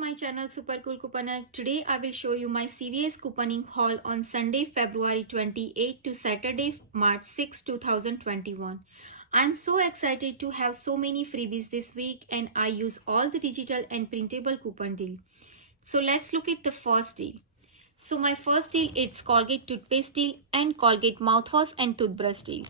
my channel Super Cool Couponer. Today I will show you my CVS couponing haul on Sunday, February 28 to Saturday, March 6, 2021. I'm so excited to have so many freebies this week and I use all the digital and printable coupon deal. So let's look at the first deal. So my first deal is Colgate toothpaste deal and Colgate mouthwash and toothbrush deal.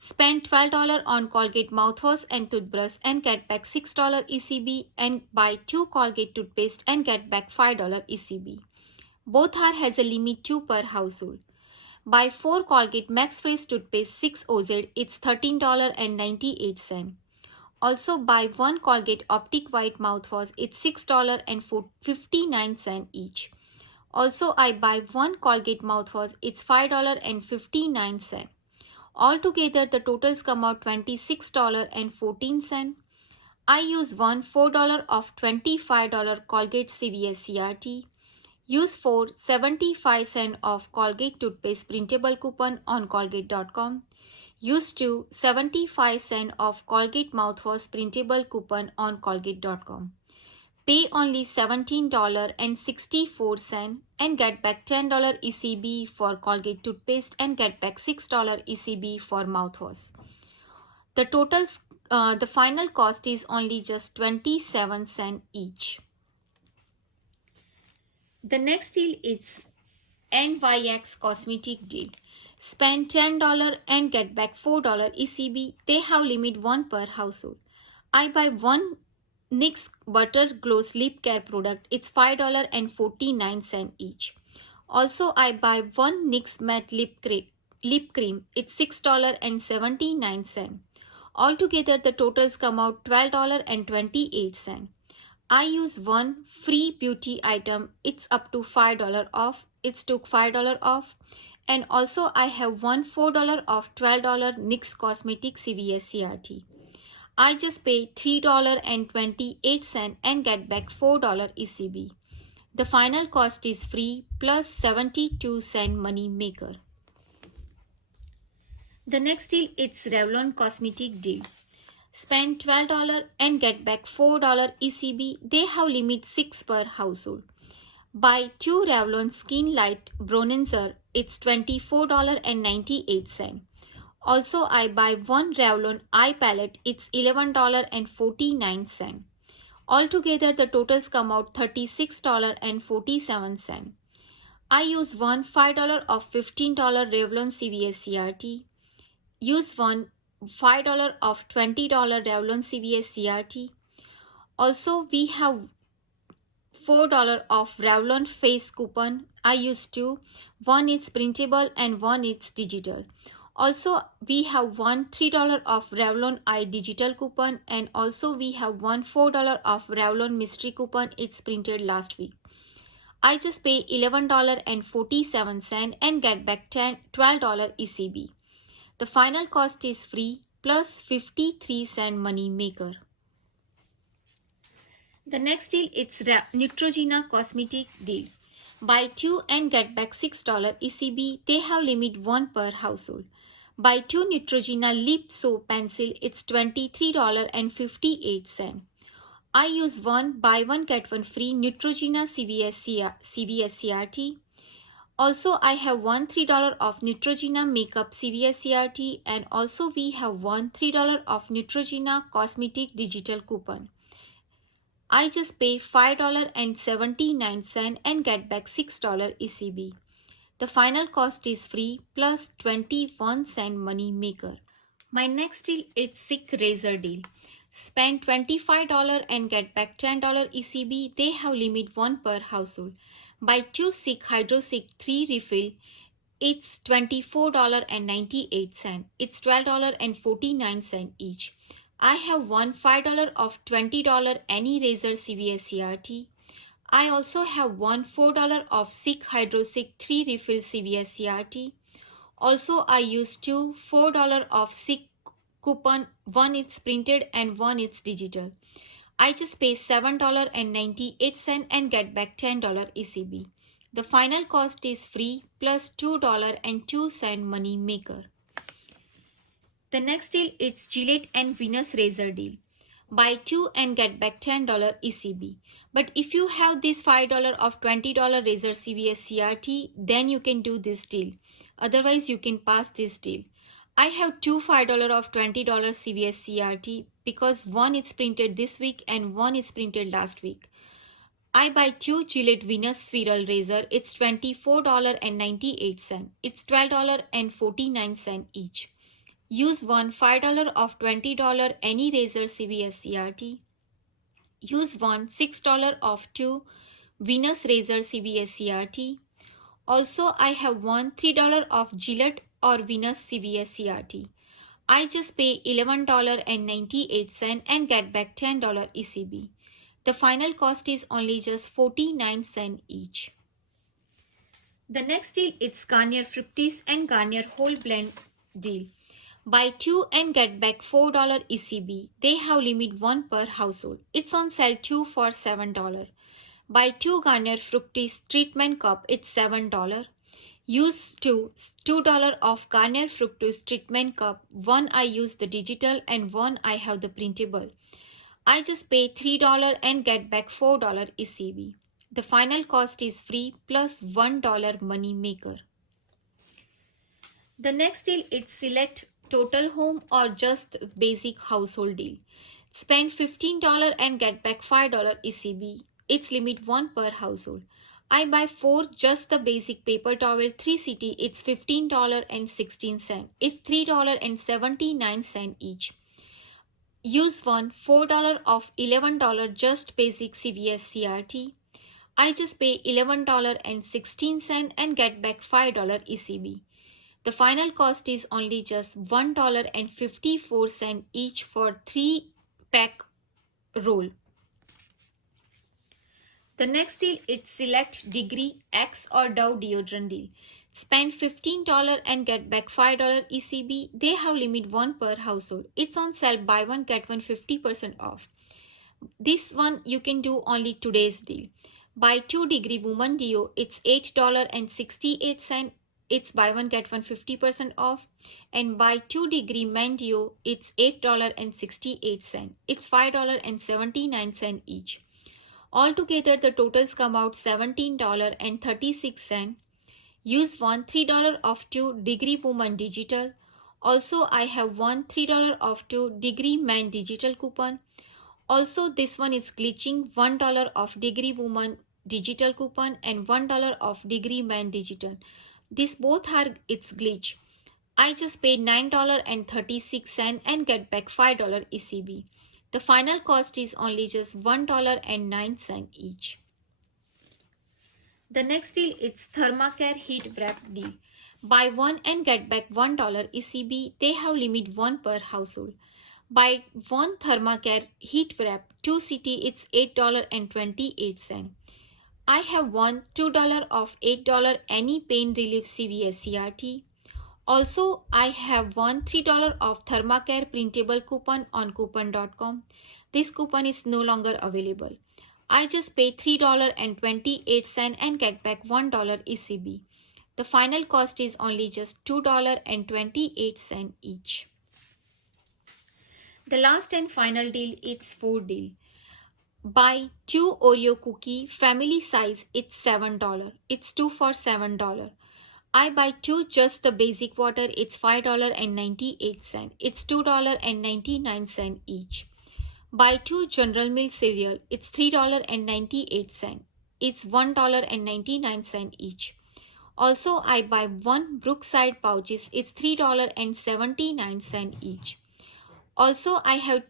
Spend $12 on Colgate mouthwash and toothbrush and get back $6 ECB and buy 2 Colgate toothpaste and get back $5 ECB. Both has a limit 2 per household. Buy 4 Colgate Max Fresh toothpaste 6 OZ, it's $13.98. Also buy 1 Colgate Optic White mouthwash, it's $6.59 each. Also I buy 1 Colgate mouthwash, it's $5.59. Altogether, the totals come out $26.14. I use one $4 off $25 Colgate CVS CRT. Use 4 75 cents off Colgate toothpaste printable coupon on Colgate.com. Use 2 75 cents off Colgate mouthwash printable coupon on Colgate.com. Pay only $17.64 and get back $10 ECB for Colgate toothpaste and get back $6 ECB for mouthwash. The final cost is only just 27 cents each. The next deal is NYX cosmetic deal. Spend $10 and get back $4 ECB. They have limit 1 per household. I buy 1 NYX Butter Gloss Lip Care product, it's $5.49 each. Also, I buy 1 NYX Matte Lip Cream, it's $6.79. Altogether, the totals come out $12.28. I use 1 free beauty item, it's up to $5 off, it's took $5 off. And also, I have 1 $4 off $12 NYX Cosmetic CVS CRT. I just pay $3.28 and get back $4 ECB. The final cost is free plus 72-cent money maker. The next deal is Revlon cosmetic deal. Spend $12 and get back $4 ECB. They have limit 6 per household. Buy 2 Revlon Skin Light Bronzer. It's $24.98. Also, I buy 1 Revlon eye palette, it's $11.49. Altogether, the totals come out $36.47. I use 1 $5 off $15 Revlon CVS CRT. Use 1 $5 off $20 Revlon CVS CRT. Also, we have $4 off Revlon face coupon. I use 2. 1 is printable and 1 is digital. Also, we have 1 $3 off Revlon Eye digital coupon and also we have 1 $4 off Revlon mystery coupon. It's printed last week. I just pay $11.47 and get back $12 ECB. The final cost is free plus 53-cent money maker. The next deal is Neutrogena cosmetic deal. Buy 2 and get back $6 ECB. They have limit 1 per household. Buy 2 Neutrogena Lip Soap Pencil, it's $23.58. I use 1 buy 1 get 1 free Neutrogena CVS CRT. Also, I have 1 $3 off Neutrogena Makeup CVS CRT and also we have 1 $3 off Neutrogena Cosmetic Digital coupon. I just pay $5.79 and get back $6 ECB. The final cost is free plus 21-cent money maker. My next deal is Sick Razor deal. Spend $25 and get back $10 ECB. They have limit 1 per household. Buy 2 Sick Hydro Sick 3 refill. It's $24.98. It's $12.49 each. I have 1 $5 off $20 any razor CVS CRT. I also have 1 $4 off Sick Hydro Sick 3 refill CVS CRT. Also, I use 2 $4 off Sick coupon. 1 is printed and 1 is digital. I just pay $7.98 and get back $10 ECB. The final cost is free plus $2.02 money maker. The next deal is Gillette and Venus Razor deal. Buy 2 and get back $10 ECB. But if you have this $5 of $20 Razer CVS CRT, then you can do this deal. Otherwise, you can pass this deal. I have two $5 of $20 CVS CRT because one is printed this week and one is printed last week. I buy two Gillette Venus Spiral Razor. It's $24.98. It's $12.49 each. Use one $5 of $20 any Razer CVS CRT. Use one $6 of two Venus Razor CVS CRT. Also, I have one $3 of Gillette or Venus CVS CRT. I just pay $11.98 and get back $10 ECB. The final cost is only just 49 cents each. The next deal is Garnier Fructis and Garnier Whole Blend deal. Buy 2 and get back $4 ECB. They have limit 1 per household. It's on sale 2 for $7. Buy 2 Garnier Fructis treatment cup. It's $7. Use $2 of Garnier Fructis treatment cup. One I use the digital and one I have the printable. I just pay $3 and get back $4 ECB. The final cost is free plus $1 money maker. The next deal is select total home or just basic household deal. Spend $15 and get back $5 ECB. It's limit 1 per household. I buy 4 just the basic paper towel 3CT. It's $15.16. It's $3.79 each. Use one $4 of $11 just basic CVS CRT. I just pay $11.16 and get back $5 ECB. The final cost is only just $1.54 each for 3-pack roll. The next deal is select Degree X or Dove deodorant deal. Spend $15 and get back $5 ECB. They have limit 1 per household. It's on sale buy one get one 50% off. This one you can do only today's deal. Buy 2 Degree Woman Deo. It's $8.68. It's buy one get one 50% off. And buy 2 Degree Men Deo. It's $8.68. It's $5.79 each. Altogether, the totals come out $17.36. Use one $3 of 2 Degree Woman Digital. Also, I have one $3 of 2 Degree Man Digital coupon. Also, this one is glitching $1 of Degree Woman Digital coupon and $1 of Degree Man Digital. These both are its glitch. I just paid $9.36 and get back $5 ECB. The final cost is only just $1.09 each. The next deal is Thermacare Heat Wrap deal. Buy one and get back $1 ECB. They have limit 1 per household. Buy one Thermacare Heat Wrap 2CT. It's $8.28. I have one $2 of $8 any pain relief CVS CRT. Also, I have one $3 of Thermacare printable coupon on coupon.com. This coupon is no longer available. I just pay $3.28 and get back $1 ECB. The final cost is only just $2.28 each. The last and final deal is food deal. Buy 2 Oreo cookie family size. It's $7. It's 2 for $7. I buy 2 just the basic water. It's $5.98. It's $2.99 each. Buy 2 General Mills cereal. It's $3.98. It's $1.99 each. Also, I buy 1 Brookside pouches. It's $3.79 each. Also, I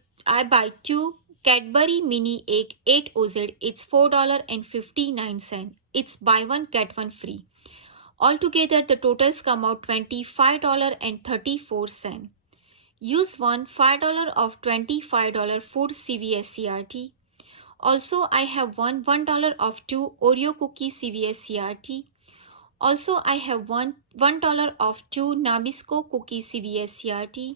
buy 2 Cadbury Mini Egg 8 OZ. It's $4.59. It's buy one get one free. Altogether, the totals come out $25.34. Use one $5 of $25 food CVS CRT. Also, I have one $1 of 2 Oreo cookie CVS CRT. Also, I have one $1 of 2 Nabisco cookie CVS CRT.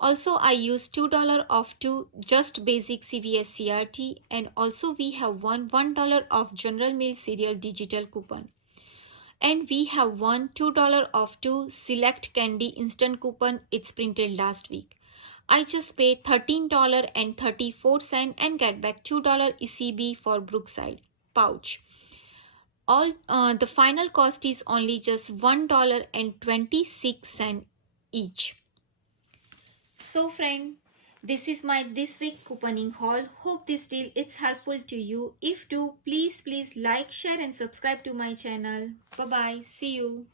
Also, I use $2 of 2 just basic CVS CRT. And also, we have one $1 of General Mills cereal digital coupon. And we have one $2 of 2 select candy instant coupon. It's printed last week. I just pay $13.34 and get back $2 ECB for Brookside pouch. All the final cost is only just $1.26 each. So friend, this is my this week couponing haul. Hope this deal is helpful to you. If do, please like, share and subscribe to my channel. Bye bye. See you.